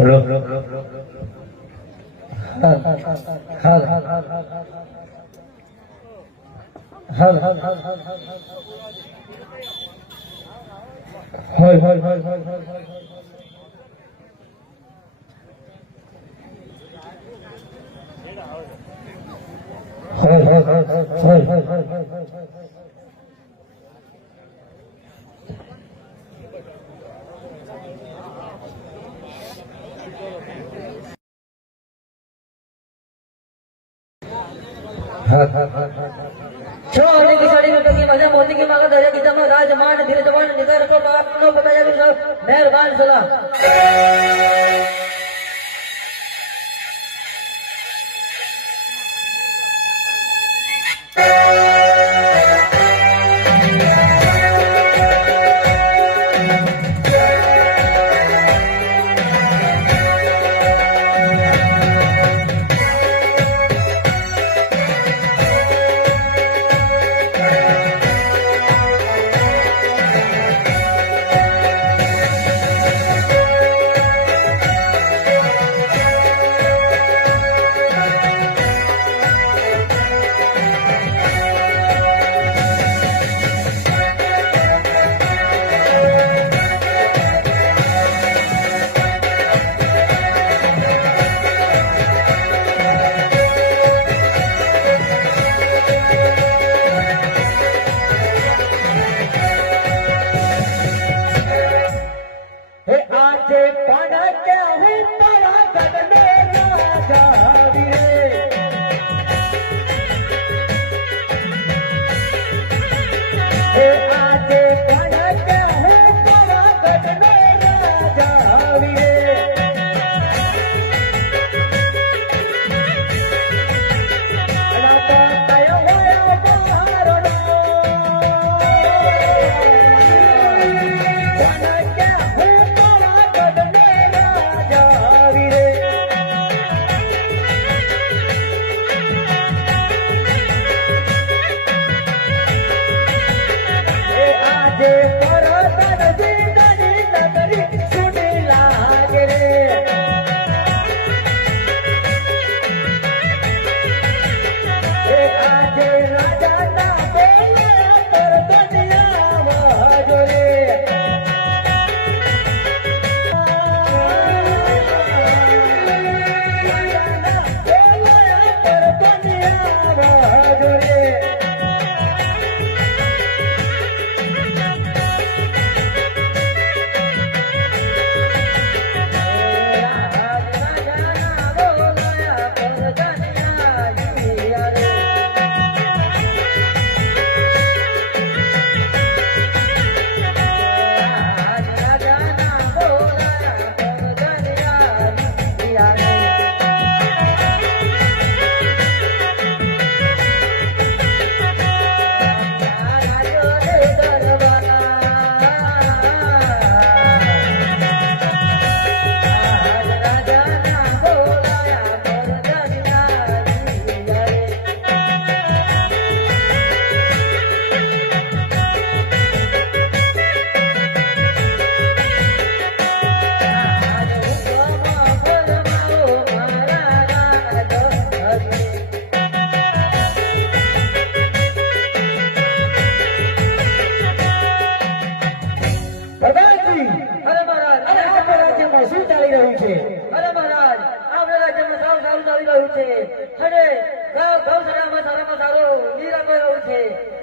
Hello छो होने की साड़ी में टंगी मजा मोती की मांगा दरिया की जमा राज मान धीरे जवान निगर को बाप नो बताया भी सब मेहरबान सलाह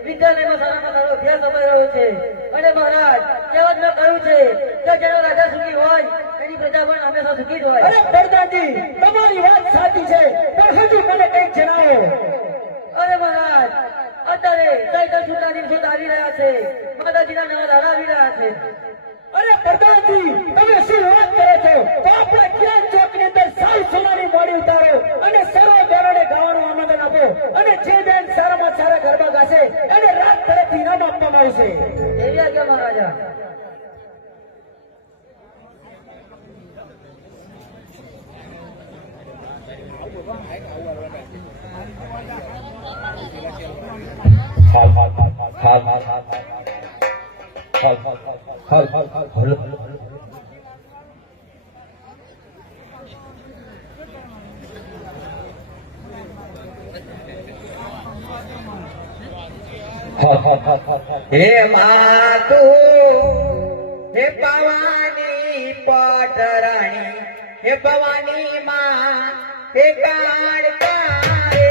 વિદ્યાલયમાં સારામાં સારો અભ્યાસ અપાઈ રહ્યો છે અને મહારાજ કહેવત મેં કહ્યું છે કે જેનો રાજા સુખી હોય એની પ્રજા પણ હંમેશા સુખી જ હોય. અરે પ્રજાજી તમારી વાત સાચી છે પણ હજુ મને કંઈક જણાવો. અરે મહારાજ અત્યારે ચૈત્ર સુદના દિવસો આવી રહ્યા છે, માતાજીના નવા દાડા આવી રહ્યા છે. અરે પ્રધાનજી તમે શું વાત કરો છો? તો આપણે ક્યાં ચોકની અંદર સાવ સોનાની મોડી ઉતારો અને સર્વ બહેનોને ગાવાનું આમંત્રણ આપો અને જે બેન સારામાં સારા ગરબા ગાશે એને રાત તરફથી ઇનામ આપવામાં આવશે. એવી આજ્ઞા મહારાજા. હે માતુ હે ભવાની પટરાણી હે ભવાની માં હે કાળકા રે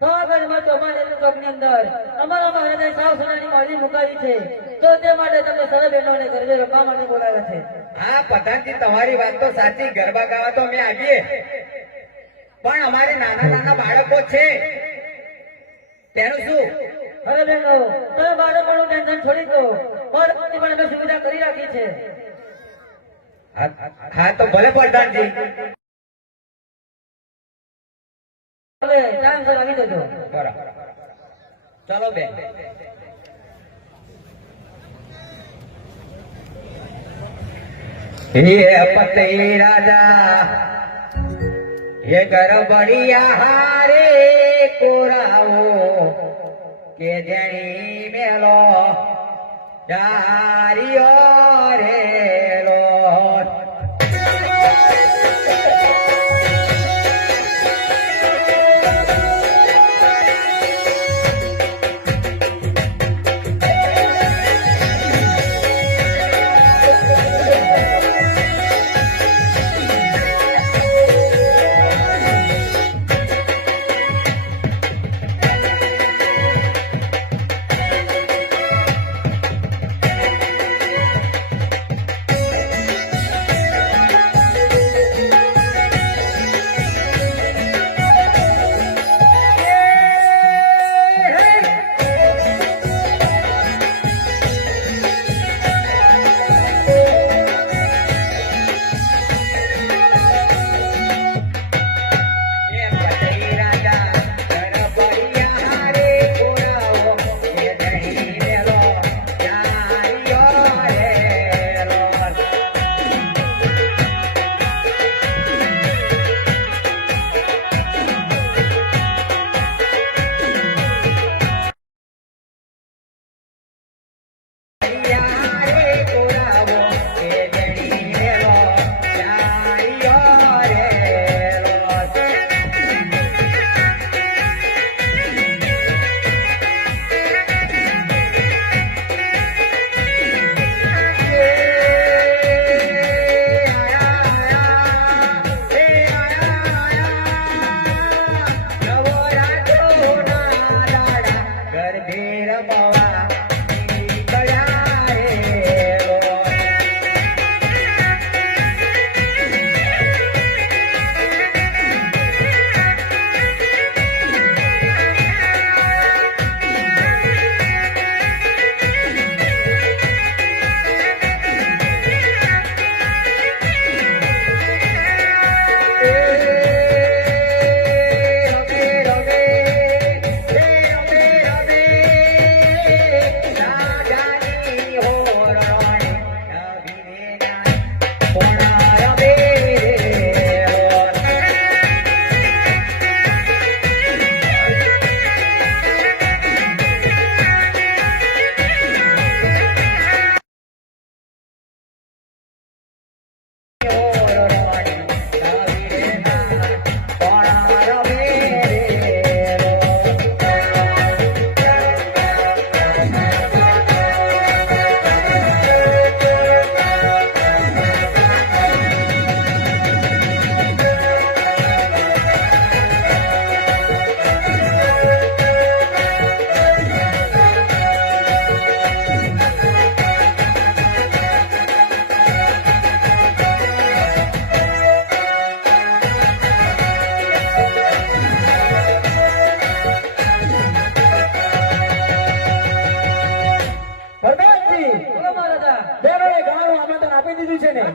પાવાગઢમાં ચોપાનેર ચોકની અંદર અમારા મહારાજે સાવ સોનાની માળી મુકાવી છે, તો તે માટે તમને સર્વે બહેનોને ગરબે રમવા માટે બોલાવ્યા છે. હા પ્રધાનજી, તમારી વાત તો સાચી. ગરબા ગાવા તો અમે આવીએ, પણ અમારે નાના નાના બાળકો છે તેનું શું? હવે બહેનો, તમે બાળકોનું ટેન્શન છોડી દો. બાળકોની પણ અમે સુવિધા કરી રાખી છે. હા તો ભલે પ્રધાનજી. હવે ટાઈમસર આવી જજો. બરાબર, ચાલો બેન. હે પતિ રાજા એ ગરબડિયા હારે કોરાવો કે જેણી મેલો જારિયો રેલો.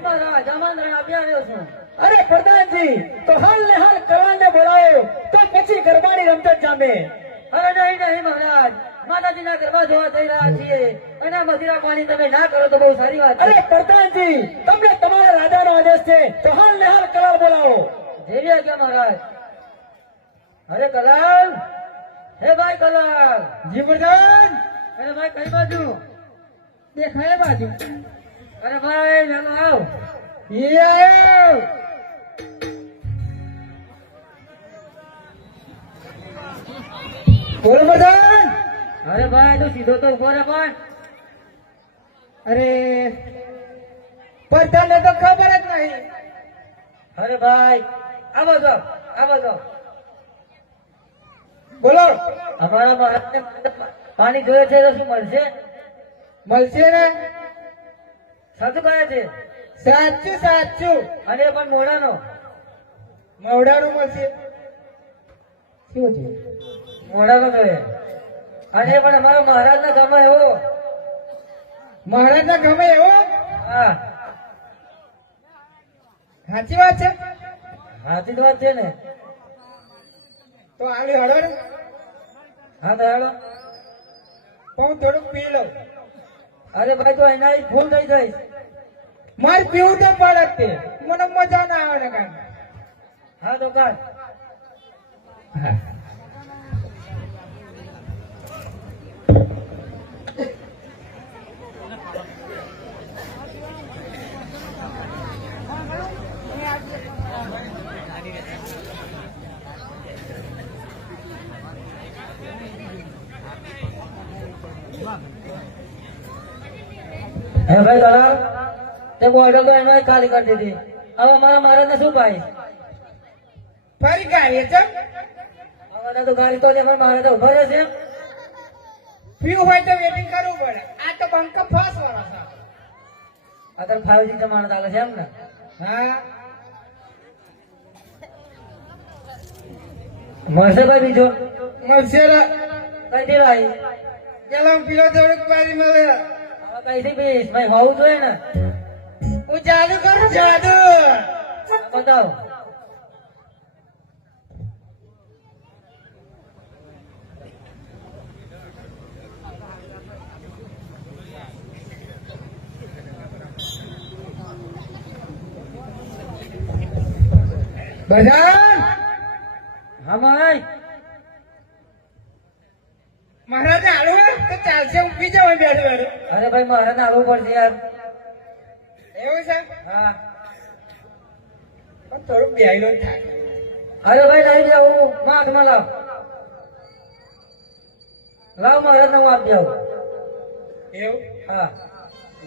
મહારાજ આમંત્રણ આપી આવ્યો છું. અરે પ્રધાનજી, તો હાલ ને હાલ કલાને બોલાવો તો પછી ગરબાની રમઝટ જામે. અરે નહીં નહીં મહારાજ, માતાજીના ગરબા જોવા જઈ રહ્યા છીએ અને આ મદિરા પાણી તમે ના કરો તો બહુ સારી વાત છે. અરે પ્રધાનજી, તમને તમારા રાજાનો આદેશ છે તો હાલ ને હાલ કલાલ બોલાવો. જેવી આજ્ઞા મહારાજ. અરે કલાલ, હે ભાઈ કલાલ. જી પ્રધાન. અરે ભાઈ કઈ બાજુ દેખાય બાજુ. અરે ભાઈ વેલો આવ. યાવ બોલો પ્રધાન. અરે ભાઈ તું સીધો તો ઉભો રહે પણ. અરે પ્રધાનને તો ખબર જ નહીં. અરે ભાઈ આવો જો, આવો જો. બોલો. અમારા મહારાજને પાણી જોઈએ છે તો શું મળશે? મળશે ને? સાચું કહે છે. સાચું સાચું. અને પણ મોડાનો. મવડાનું મળશે. શું છે? મોડાનો જોઈએ. અને પણ અમારા મહારાજના ગામમાં એવો. મહારાજના ગમે એવો? હા સાચી વાત છે. સાચી જ વાત છે ને. તો આલી હળો ને. હા તો હેડો. પણ હું થોડુંક પી લઉં. અરે ભાઈ તો એના ફૂલ થઈ જઈશ. મારે પીવું તો પડે જ તે. મને મજા ના આવે ને કાંઈ. હા તો કાઢ. હા. હે ભાઈ કલા તે બોટલ તો એમાં ખાલી કરી દીધી. હવે મારા મહારાજને શું ભાઈ? ફરી કાઢીએ ચમ હવે તો ગાડી તો છે પણ મહારાજ ઉભા રહેશે. પીવું હોય તો વેટિંગ કરવું પડે. આ તો બંક ફાસ વાળા છે. આગળ 5G જમાનો ચાલે છે એમ ને? હા મળશે ભાઈ બીજો? મળશે કઈથી લાવી? પેલા પીલો થોડુંક પારી મળે. હવે કઈથી પીશ? ભાઈ હોવું જોઈએ ને. હું જાદુ કરું જાદુ. બતાવો. બધા હા ભાઈ. મહારાજ આડું તો ચાલશે. ઊભી જાવ બેઠું બેઠું. અરે ભાઈ મહારાજને આવવું પડશે યાર. એવું છે હા. પણ થોડુંક બેહીલો થાય. અરે ભાઈ લાવી જાઉં હાથમાં લાવ. લાવ મહારાજને હું આપી જાઉં. એવું હા.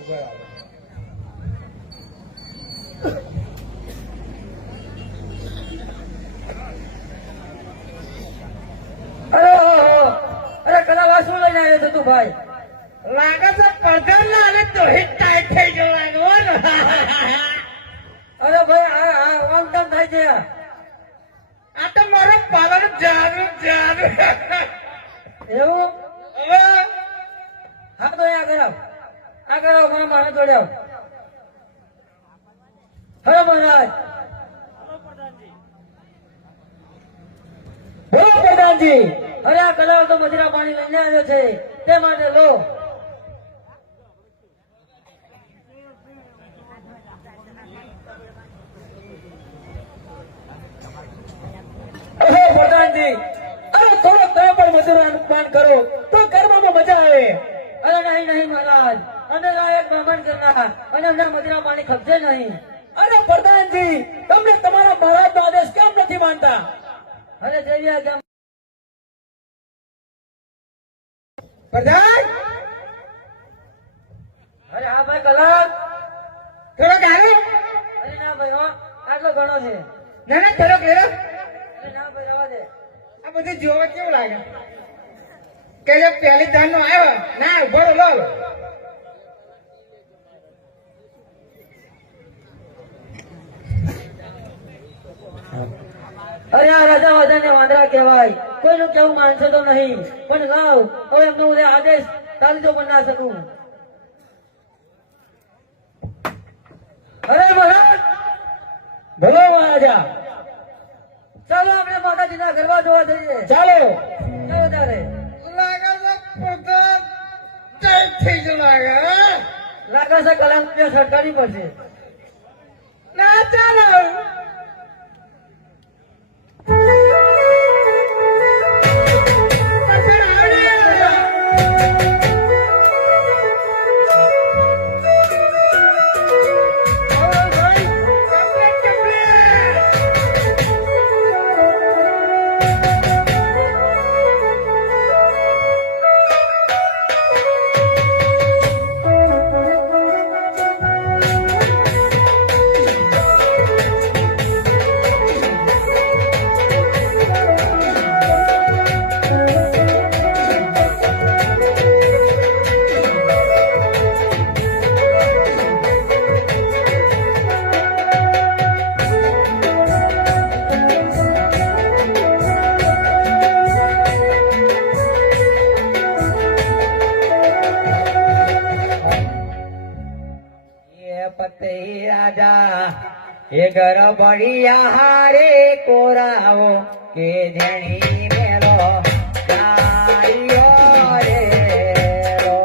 ઉભા રહો. અરે ઓહો. અરે કલા શું લઈને આવ્યો છે તું ભાઈ? લાગે છે પધર લાગે તો હિટ ટાઈટ થઈ ગયો લાગો ને. અરે ભાઈ આ આમ તેમ થાય છે આ. આ તો મારો પાલર જાદુ જાદુ. એવું? હવે હા તો અહીંયા આગળ આવ. આગળ આવ મારા મારા જોડે આવ. હલો મહારાજ. બોલો પ્રધાનજી. અરે આ કલાવ તો મજરા પાણી લઈને આવ્યો છે તે માટે લો. અહો પ્રધાનજી, અરે થોડો તમે પણ મજૂર અનુમાન કરો તો કરવામાં મજા આવે. અરે નહીં નહીં મહારાજ, અમે લાયક મહેમાન કરનાર અને અમને મજરા પાણી ખપશે નહીં. અરે પ્રધાનજી, તમને તમારા મહારાજનો આદેશ કેમ નથી માનતા? અરે જેવી આજ્ઞા. પ્રધાન અરે હા ભાઈ કલાક. થોડોક આવ્યો. અરે ના ભાઈ હો, આટલો ઘણો છે. ના ના થોડોક લેવો. અરે ના ભાઈ રવા દે. આ બધું જોવા કેવું લાગે કે જે પહેલી ધાન નો આવ્યો ના ઉભો રહો લો. અરે આ રાજા વાજાને વાંદરા કહેવાય. કોઈનું કેવું માનશે તો નહીં, પણ લાવ હવે એમનો હું આદેશ ચાલતો પણ ના શકું. અરે મહારાજ, બોલો મહારાજા. ચાલો આપણે માતાજીના ગરબા જોવા જઈએ. ચાલો. ચાલો તારે. લાગે છે પ્રધાન ટાઈટ થઈ ગયો લાગે. લાગે છે કલાક છટકાવી પડશે. ના ચાલો. પતે રાજા એ ઘર બળિયા હારે કોરાવો કે ધણી મેલો ગાયો રે રો.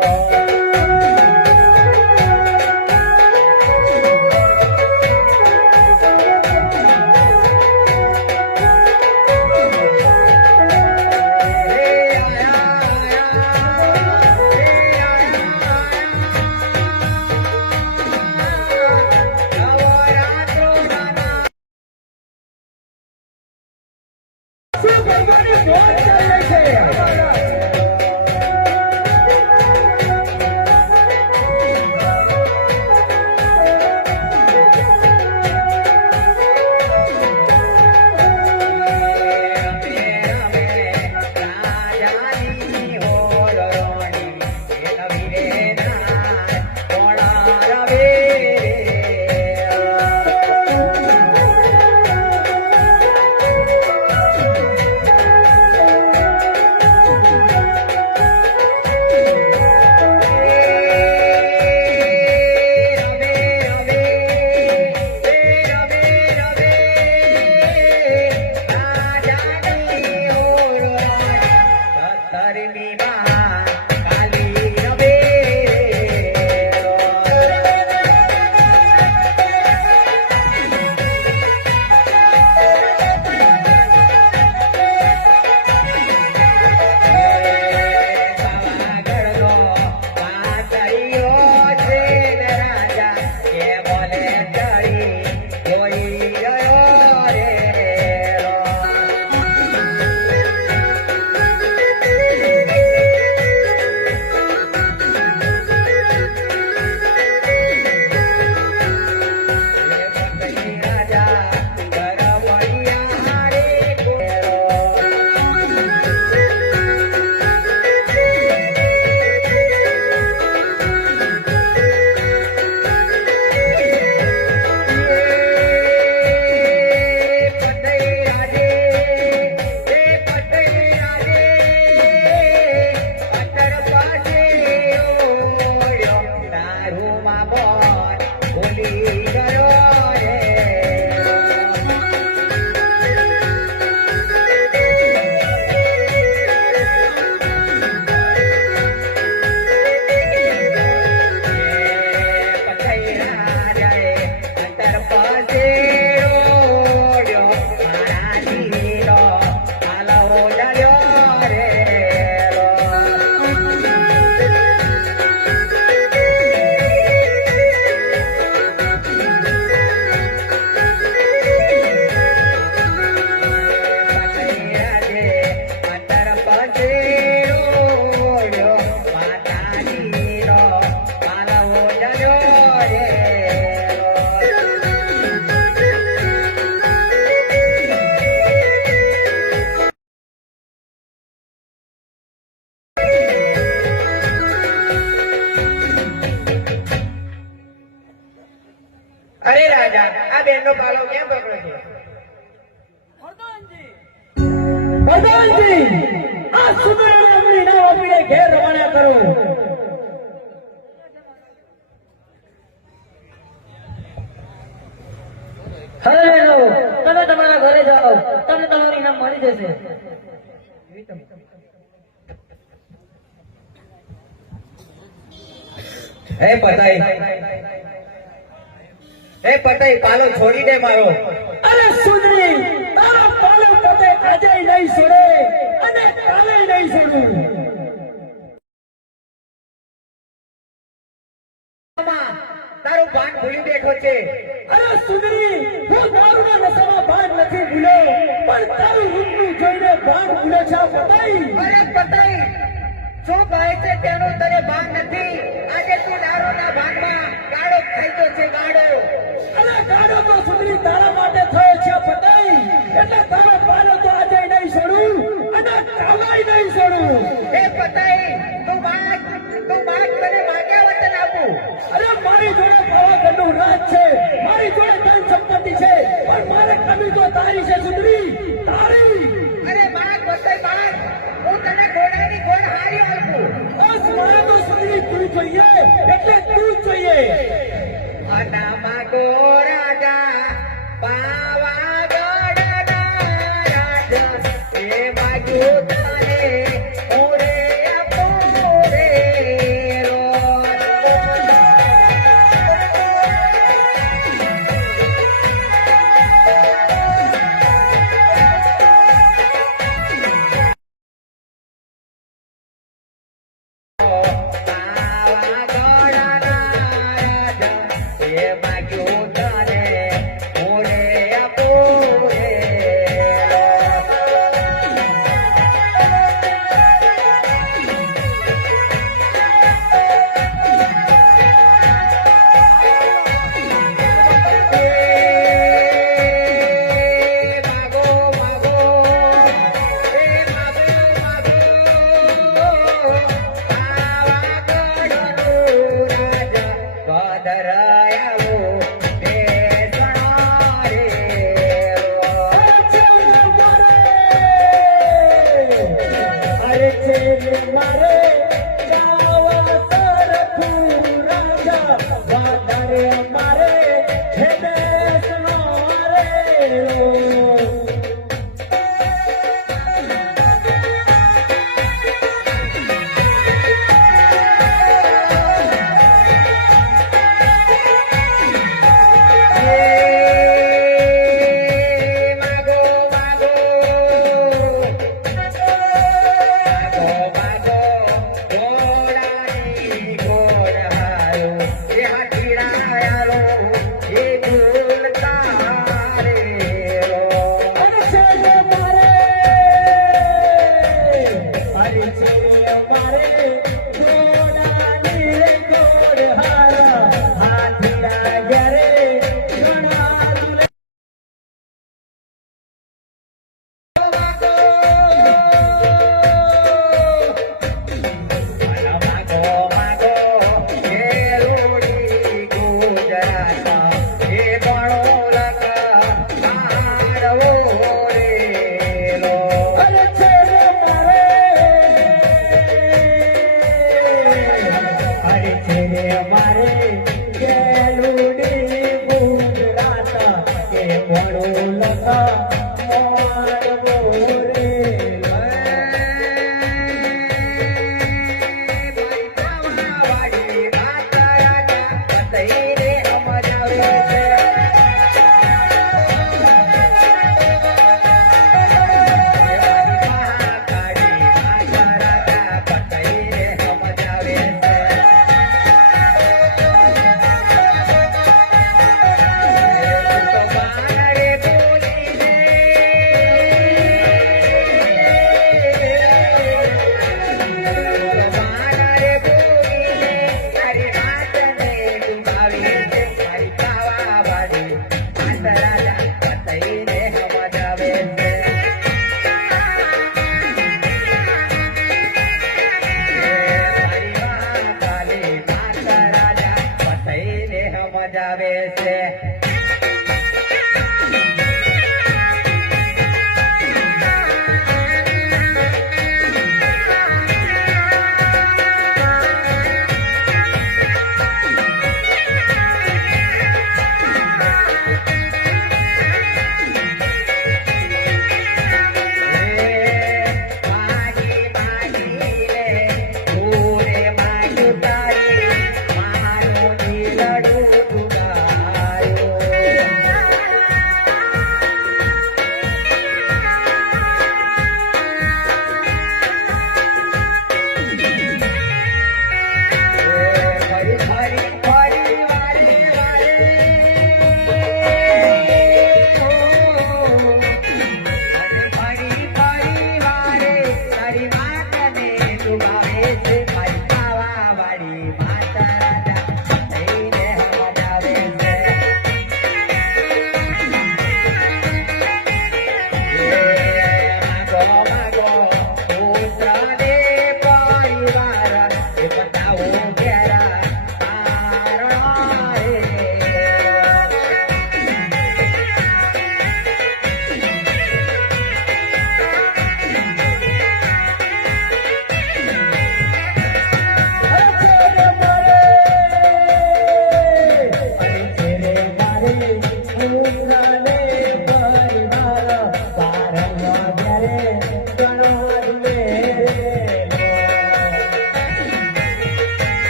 શું ગરબાની મોજ ચાલે છે અરે રાજા આ બેન નો પાલો કેમ પકડો છે પ્રધાનજી આ સુંદર અમરી ના આપીને ઘેર રવાના કરો હવે લો તમે તમારા ઘરે જાઓ તમને તમારું ઇનામ મળી જશે હે પતાઈ પાલો છોડી દે મારો અરે સુંદરી તારા પાલો પોતે આજે નહીં છોડે અને કાલે નહીં છોડું તારું ભાન ભૂલી બેઠો છે અરે સુંદરી હું દારૂના નશામાં ભાન નથી ભૂલ્યો પણ તારું રૂપનું જોઈને ભાન ભૂલે છે પતાઈ અરે પતાઈ શું કહે છે તેનું તને ભાન નથી આજે તું દારૂના ભાનમાં ગાળો થઈ ગયો છે ગાળો અરે ગાડો તો સુંદરી તારા માટે થયો છે પતાઈ એટલે તારો પાલો તો આજે નહીં છોડું અને કાલે નહીં છોડું હે પતાઈ તું માગ તને માગ્યા વચન આપું અરે મારી જોડે પાવાગઢનું રાજ છે મારી જોડે ધન સંપત્તિ છે પણ મારે કમી તો તારી છે સુંદરી તારી અરે માગ પતાઈ માગ હું તને ઘોડાની ગોળ હારી આપું બસ મારે તો સુંદરી તું જોઈએ એટલે તું જોઈએ અનામા ગોરાજા પાવાગઢના રાજા એ માગ્યું તને ઓરે આપોરે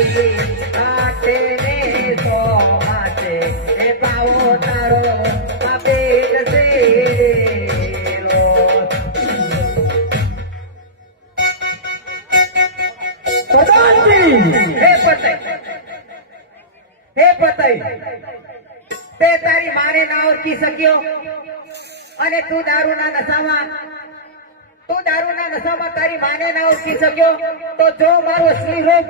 આટે ને સો માટે એ પાવો તારો આ પેટ સેલો. પ્રધાનજી હે પતઈ તે તારી માને ના ઓળખી શક્યો અને તું દારૂના નશામાં તારી માને ના ઓળખી શક્યો તો જો મારું અસલી રૂપ.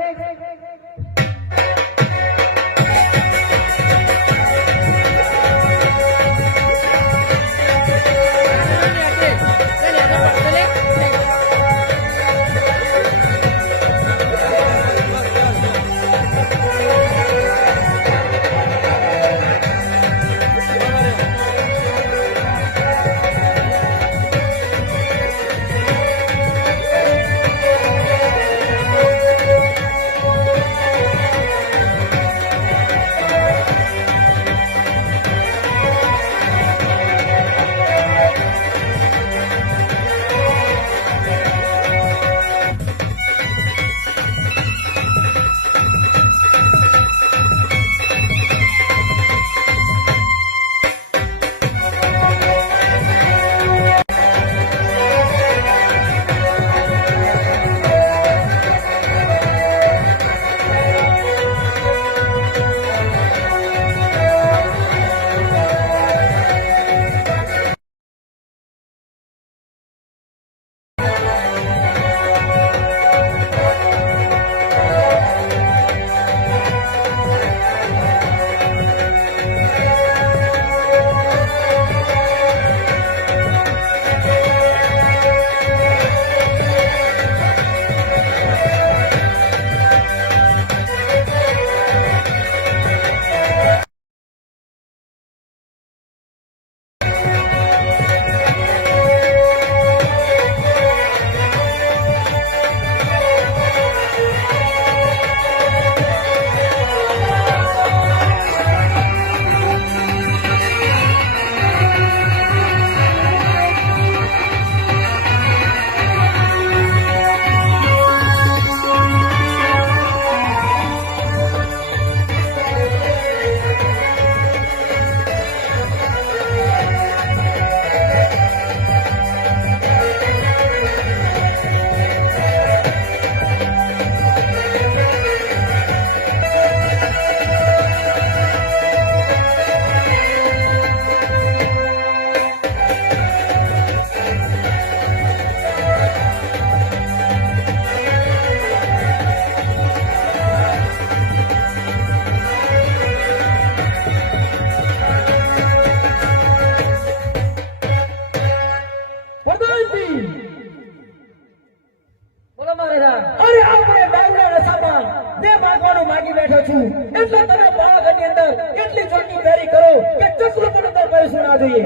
બોલો મહારાજ. અરે આપણે દારૂના નશામાં જે માંગવાનું માંગી બેઠો છું એટલે તમે પાવાગઢની અંદર એટલી ચોટની તૈયારી કરો કે ચક્ર પણ અંદર પૈસું ના જોઈએ.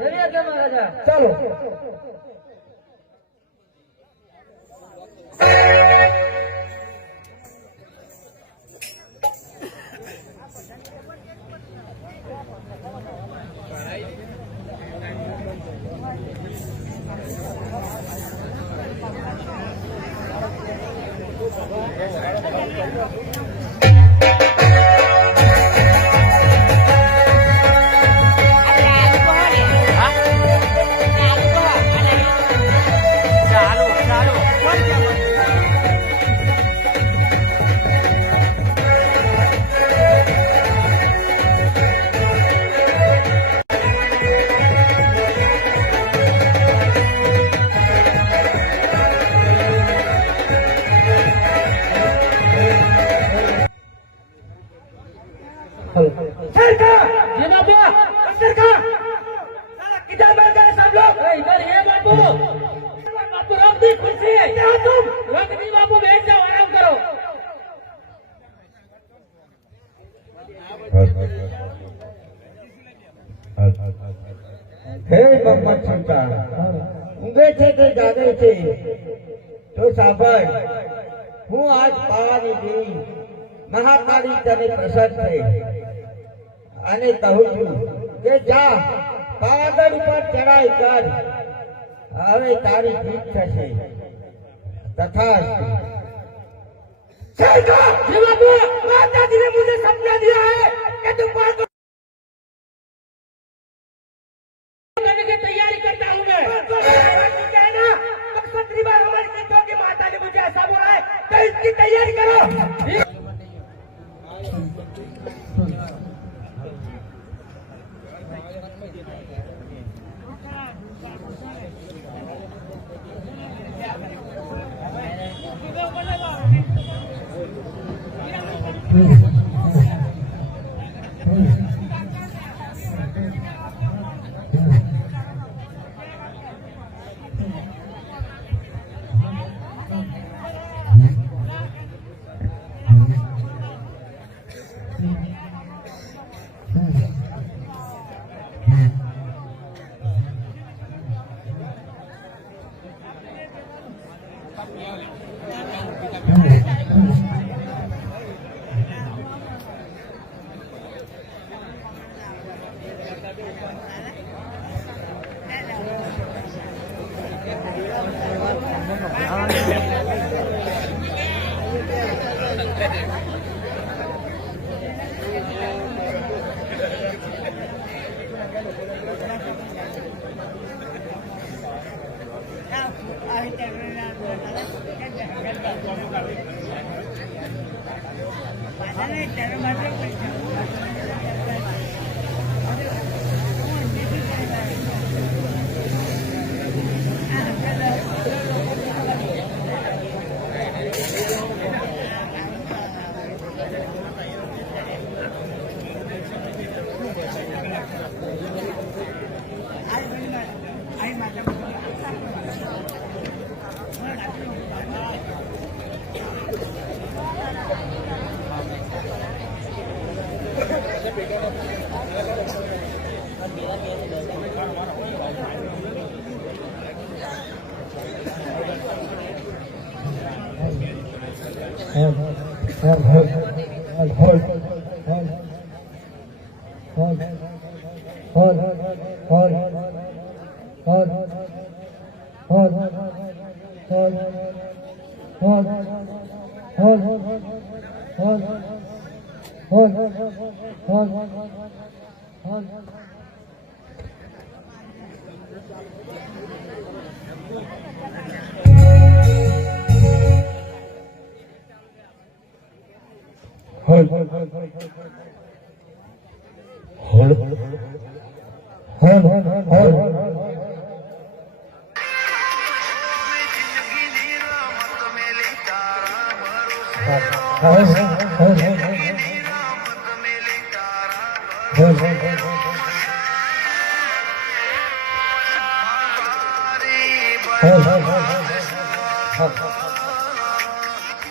જલ્દી કે મહારાજા. ચાલો. હે મોહમ્મદ સુલતાન, ઊંઘે છે કે જાગે છે તો સાંભળ. હું આજ પાવાની દેવી મહાકાળી તને પ્રસન્ન થઈ અને કહું છું કે જા પાવાગઢ ઉપર ચડાઈ કર. હવે તારી જીત થશે. તથા જય दिया है कि तुम बात करने की तैयारी करता हूँ मैं ठीक है ना। तो सत्री बार हमारी सिद्धों की माता ने मुझे ऐसा बोला है तो इसकी तैयारी करो।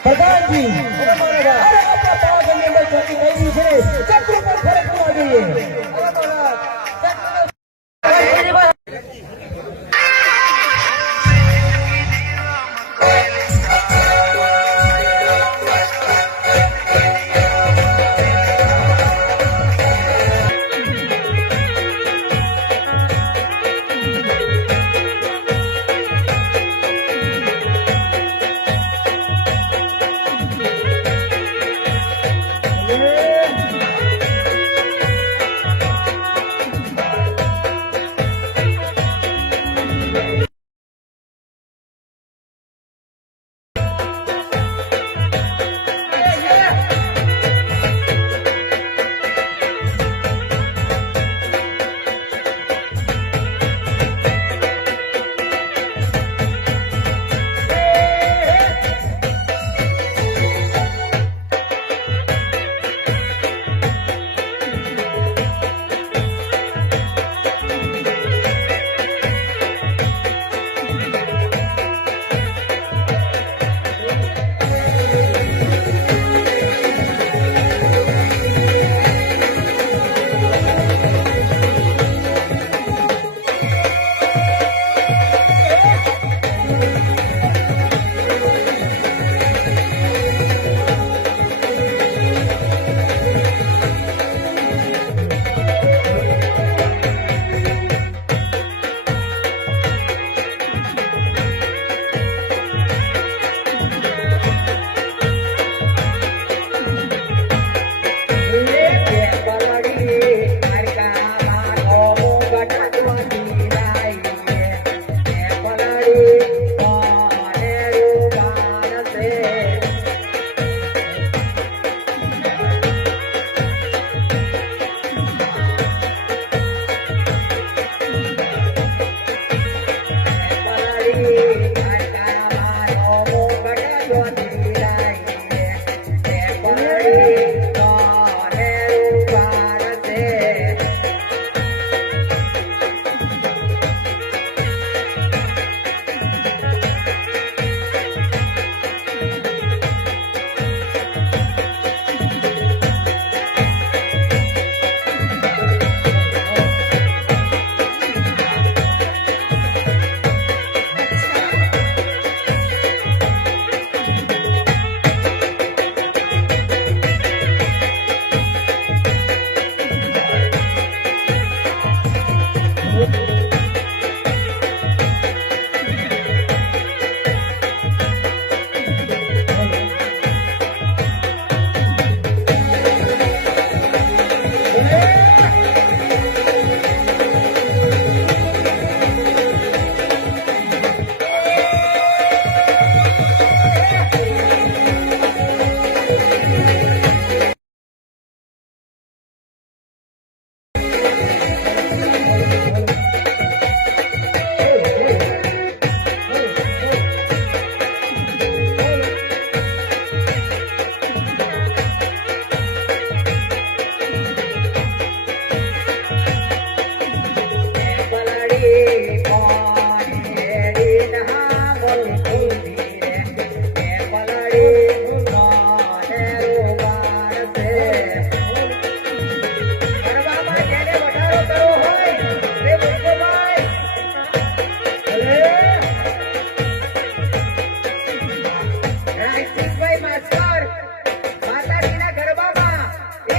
પ્રધાનજી અરે આપણા પાવાગઢની અંદર ચોકી રહી છે ચક્ર પર ફરક હોવા જોઈએ।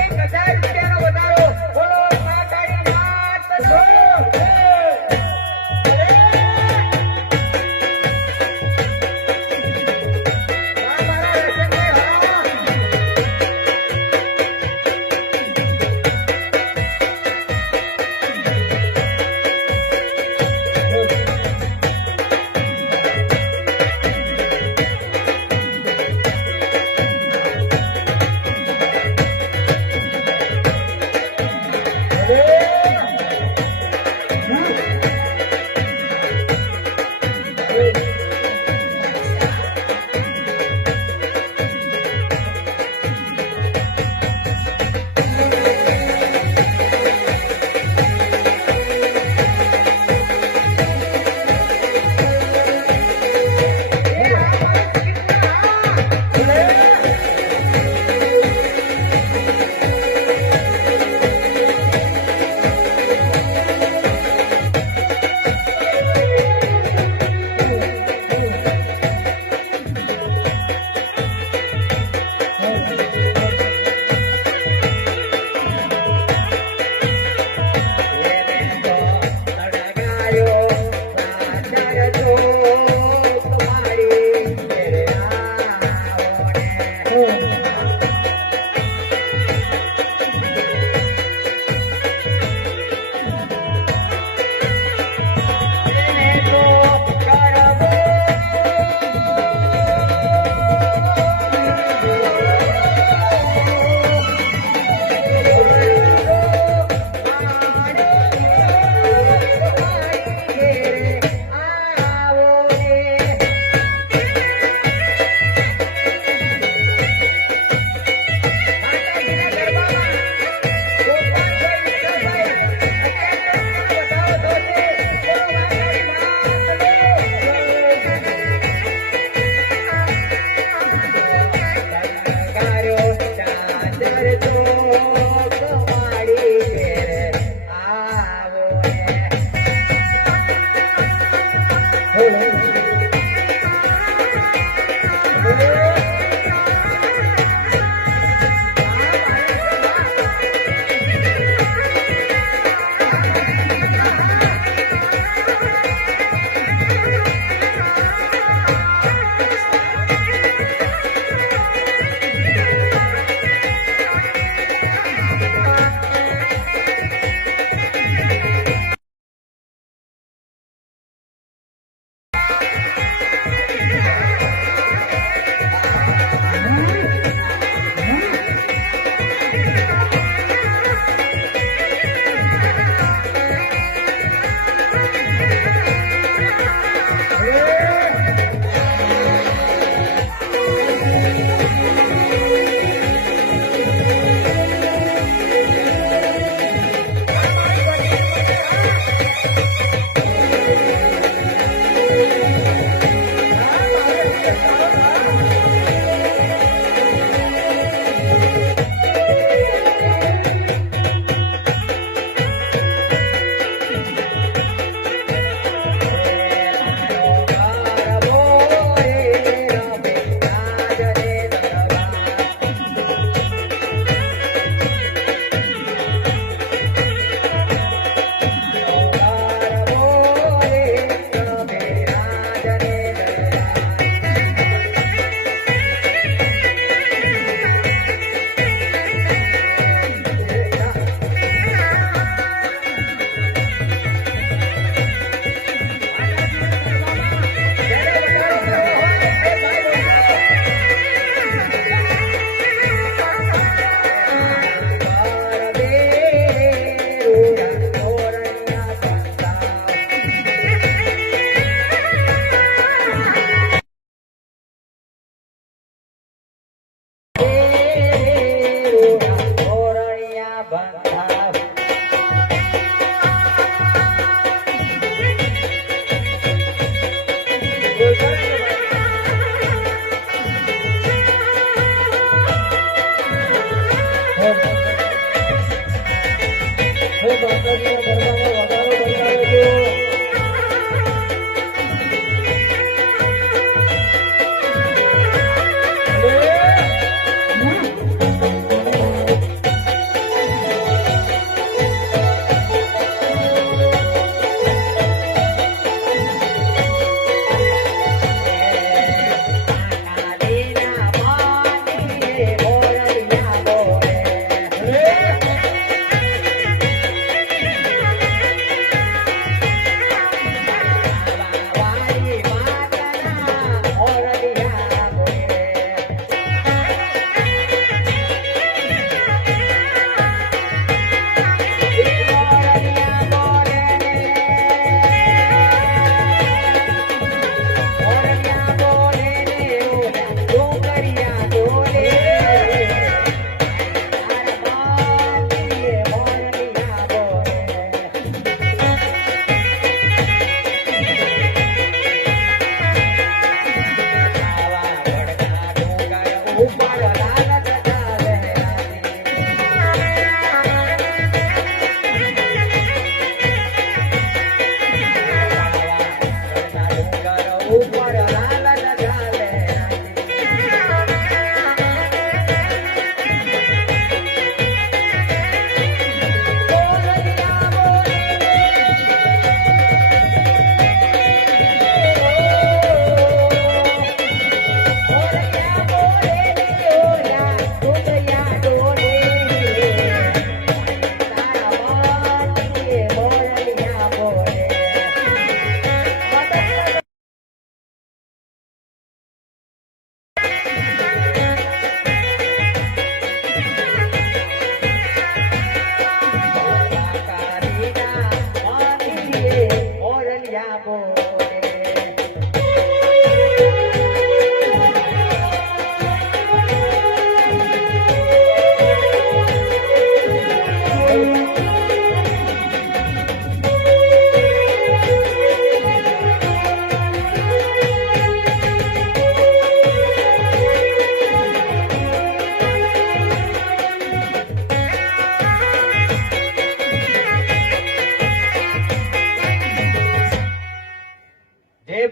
રૂપિયાનો વધારો. બોલો મહાકાળી માત નો જય. આ મારા રતનભાઈ હા.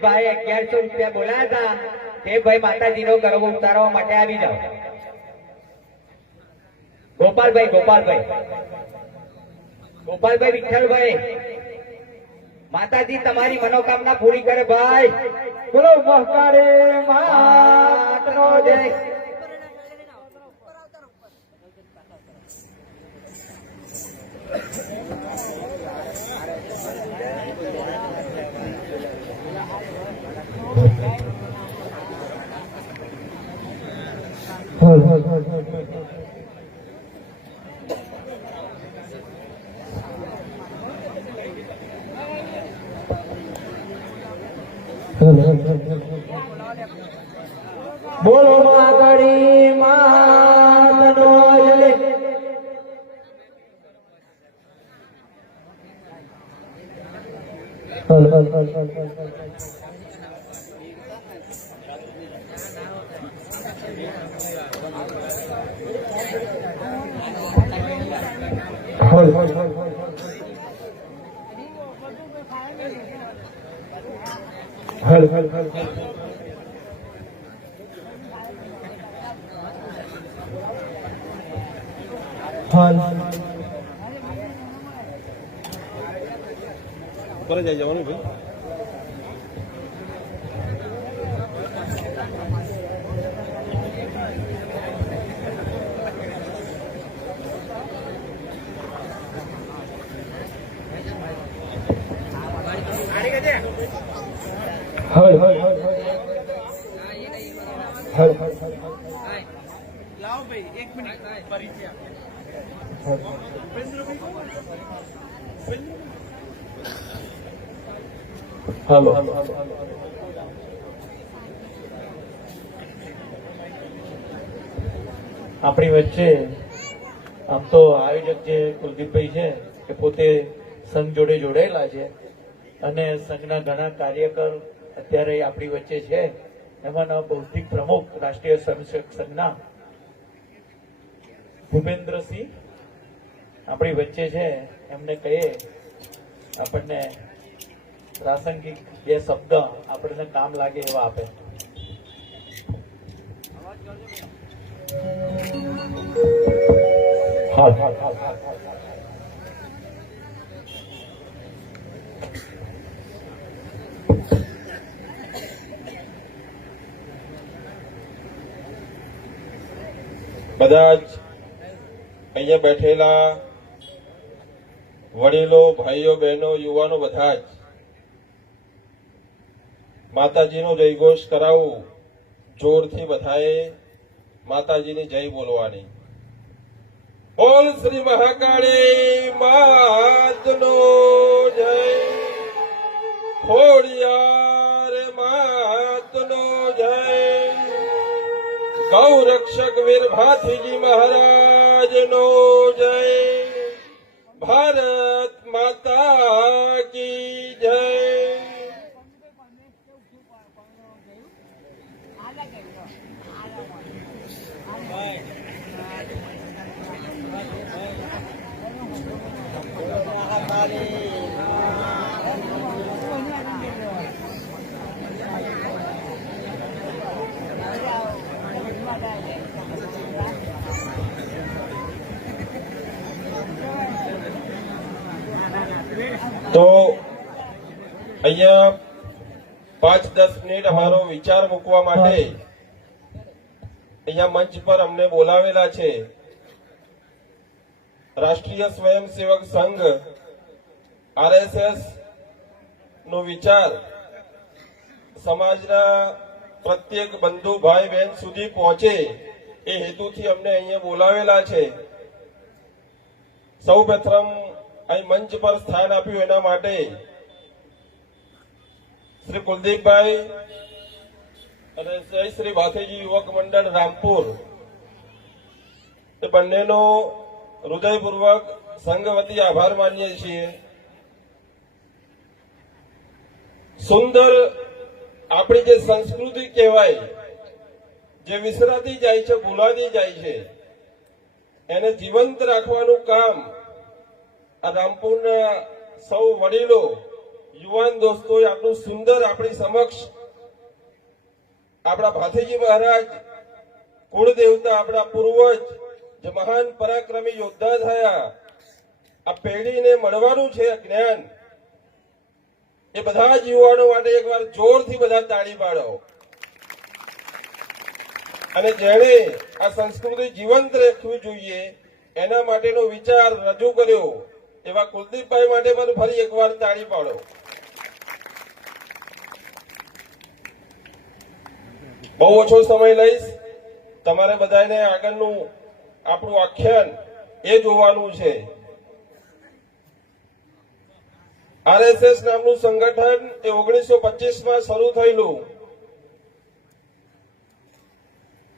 ભાઈ 1100 રૂપિયા બોલાયા હતા તે ભાઈ માતાજીનો ગરબો ઉતારવા માટે આવી જાઓ. ગોપાલભાઈ વિઠ્ઠલભાઈ, માતાજી તમારી મનોકામના પૂરી કરે ભાઈ. બોલો મહાકાળી માતનો જય. બોલો મહાકાળી માતનો જય. ઉપર જઈ જવાનું ભાઈ. લાવો ભાઈ 1 મિનિટ પરિચય. હાલો. આપણી વચ્ચે આમ તો આયોજક જે કુલદીપભાઈ છે એ પોતે સંઘ જોડે જોડાયેલા છે અને સંઘના ઘણા કાર્યકર અત્યારે આપણી વચ્ચે છે. એમાંના ભૌતિક પ્રમુખ રાષ્ટ્રીય સ્વયંસેવક સંઘના ભૂપેન્દ્રસિંહ આપણી વચ્ચે છે. એમને કહીએ આપણને પ્રાસંગિક 2 શબ્દ આપણને કામ લાગે એવા આપે. બધા જ અહીંયા બેઠેલા વડીલો, ભાઈઓ, બહેનો, યુવાનો બધા જ માતાજીનો જયઘોષ કરાવું. જોરથી બધાએ માતાજીની જય બોલવાની. બોલ શ્રી મહાકાળી માતનો જય. ખોડિયાર માતનો જય. ગૌરક્ષક વીર ભાથીજી મહારાજનો જય. ભારત માતા કી જય. તો અહીંયા 5-10 મિનિટ અમારો વિચાર મૂકવા માટે અહીંયા મંચ પર અમને બોલાવેલા છે રાષ્ટ્રીય સ્વયંસેવક સંઘ RSS નો વિચાર સમાજના પ્રત્યેક બંધુ ભાઈ બહેન સુધી પહોંચે એ હેતુથી અમને અહીંયા બોલાવેલા છે. સૌ પ્રથમ અહીં મંચ પર સ્થાન આપ્યું એના માટે શ્રી કુલદીપભાઈ અને જય શ્રી ભાથીજી યુવક મંડળ રામપુર એ બંનેનો હૃદયપૂર્વક સંઘ વતી આભાર માનીએ છીએ. સુંદર આપણી જે સંસ્કૃતિ કહેવાય જે વિસરાતી જાય છે, ભૂલાતી જાય છે, એને જીવંત રાખવાનું કામ આ રામપુરના સૌ વડીલો યુવાન દોસ્તોએ આટલું સુંદર આપણી સમક્ષ આપણા ભાથીજી મહારાજ કુળદેવતા, આપણા પૂર્વજ જે મહાન પરાક્રમી યોદ્ધા થયા, આ પેઢીને મળવાનું છે આ જ્ઞાન, એ બધા જ યુવાનો માટે એકવાર જોરથી બધા તાળી પાડો. અને જેણે આ સંસ્કૃતિ જીવંત રાખવી જોઈએ એના માટેનો વિચાર રજૂ કર્યો એવા કુલદીપભાઈ માટે પણ ફરી એકવાર તાળી પાડો. બહુ ઓછો સમય લઈશ. તમારે બધાને આગળનું આપણું આખ્યાન એ જોવાનું છે. આરએસએસ નામનું સંગઠન એ 1925માં શરૂ થયેલું.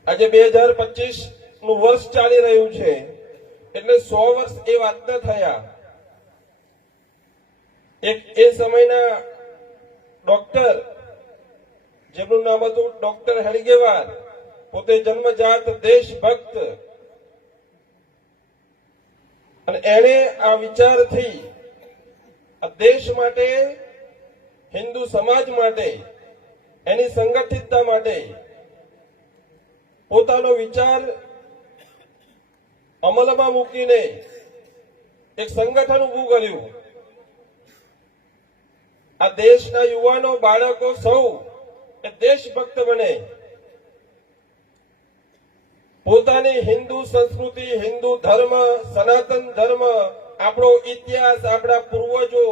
આજે 2025 નું વર્ષ ચાલી રહ્યું છે, એટલે 100 વર્ષ એ વાતના થયા. એક એ સમયના ડોક્ટર, જેમનું નામ હતું ડોક્ટર હેડગેવાર, પોતે જન્મજાત દેશભક્ત, અને એણે આ વિચારથી આ દેશ માટે, હિન્દુ સમાજ માટે, એની સંગઠિતતા માટે પોતાનો વિચાર અમલમાં મૂકીને એક સંગઠન ઊભું કર્યું. આ દેશના યુવાનો, બાળકો સૌ એ દેશભક્ત બને, પોતાની હિન્દુ સંસ્કૃતિ, હિન્દુ ધર્મ, સનાતન ધર્મ, આપણો ઇતિહાસ, આપણા પૂર્વજો,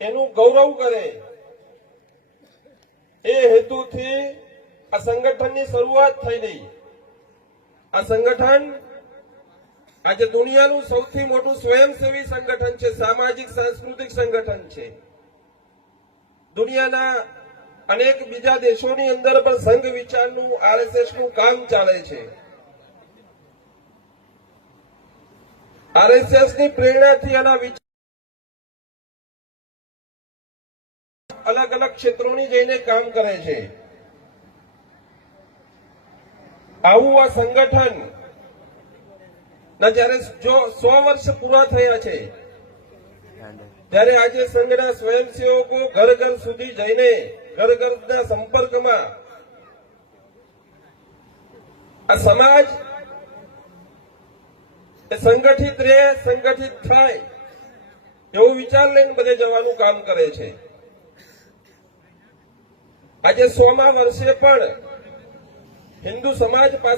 એનું ગૌરવ કરે. એ હેતુથી આ સંગઠનની શરૂઆત થયેલી. આ સંગઠન આજે દુનિયાનું સૌથી મોટું સ્વયંસેવી સંગઠન છે, સામાજિક સાંસ્કૃતિક સંગઠન છે. દુનિયાના અનેક બીજા દેશોની અંદર પણ સંઘ વિચારનું, આરએસએસનું કામ ચાલે છે. આરએસએસની પ્રેરણાથી આના વિચાર અલગ અલગ ક્ષેત્રોની જઈને કામ કરે છે. આવું આ સંગઠન ના જયારે જો 100 વર્ષ પૂરા થયા છે, ત્યારે આજે સંઘના સ્વયંસેવકો ઘર ઘર સુધી જઈને, ઘર ઘરના સંપર્કમાં આ સમાજ એ સંગઠિત રહે, સંગઠિત થાય એવો વિચાર લઈને બધે જવાનું કામ કરે છે. આજે 100મા વર્ષે પણ હિન્દુ સમાજ પાસે